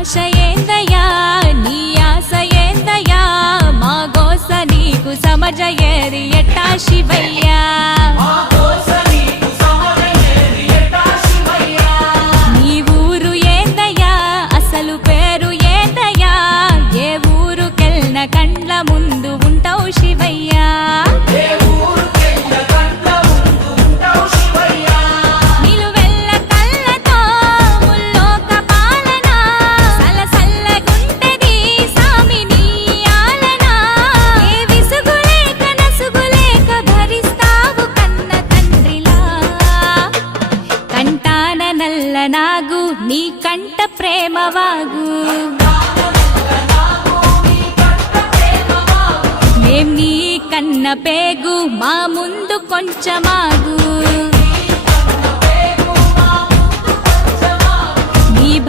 ఆశ ఏందయ్యా నీ ఆశ ఏందయ్యా మా గోస నీకు సమజయేరి ఎట్టా శివయ్యా నీ ఊరు ఏందయ్యా అసలు పేరు ఏందయ్యా ఏ ఊరుకెళ్ళిన కండ్ల ముందు ఉంటావు శివయ్యా నాగు నీ కంట ప్రేమవాగు మేం నీ కన్న పేగు మా ముందు కొంచెమాగు